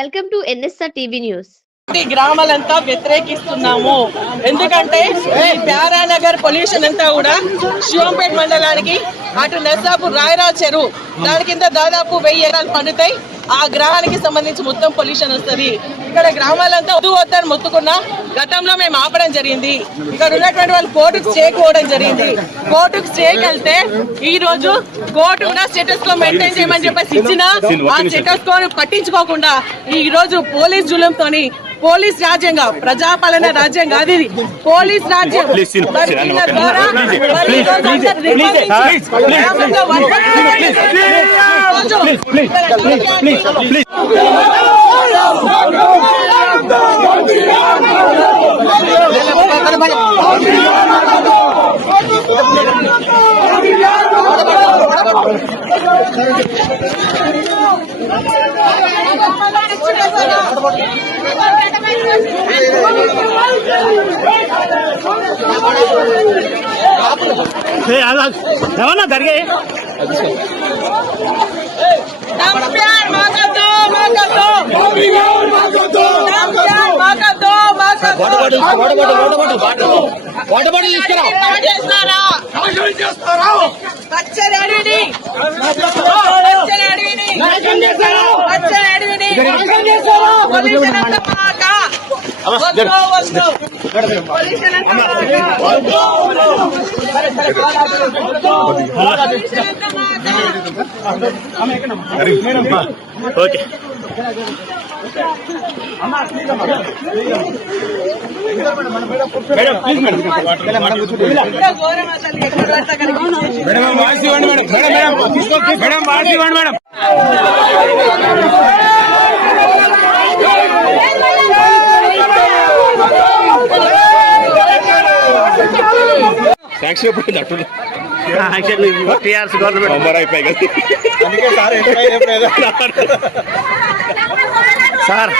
Welcome to NSR TV news. గ్రామాలంతా వ్యతిరేకిస్తున్నాము. ఎందుకంటే ఈ ప్యారానగర్ పొల్యూషన్ అంతా కూడా శివంపేట మండలానికి అటు నర్సాపూర్ రాయరావు చెరువు దాని కింద దాదాపు 1000 ఎకరాలు పండుతాయి. ఆ గ్రహానికి సంబంధించి మొత్తం పొల్యూషన్ వస్తుంది. ఇక్కడ గ్రామాలంతా వద్దని మొత్తుకున్నా గతంలో మేము ఆపడం జరిగింది. ఇక్కడ ఉన్నటువంటి వాళ్ళు కోర్టుకు స్టేకి పోవడం జరిగింది. కోర్టుకు స్టేకి వెళ్తే ఈ రోజు కోర్టు కూడా స్టేటస్ కో మెయింటైన్ చేయమని చెప్పేసి ఇచ్చినా ఆ స్టేటస్ కో పట్టించుకోకుండా ఈ రోజు పోలీస్ జులంతోని పోలీస్ రాజ్యంగా ప్రజాపాలన రాజ్యం కాదు ఇది, పోలీస్ రాజ్యం. ఏమన్నా జరిగాయి ఓకే మేడం వాయిస్ ఇవ్వండి మేడం. మేడం వాయిస్ ఇవ్వండి మేడం. థ్యాంక్స్ చెప్పండి. టీఆర్ఎస్ గవర్నమెంట్ అయిపోయి కదా సార్.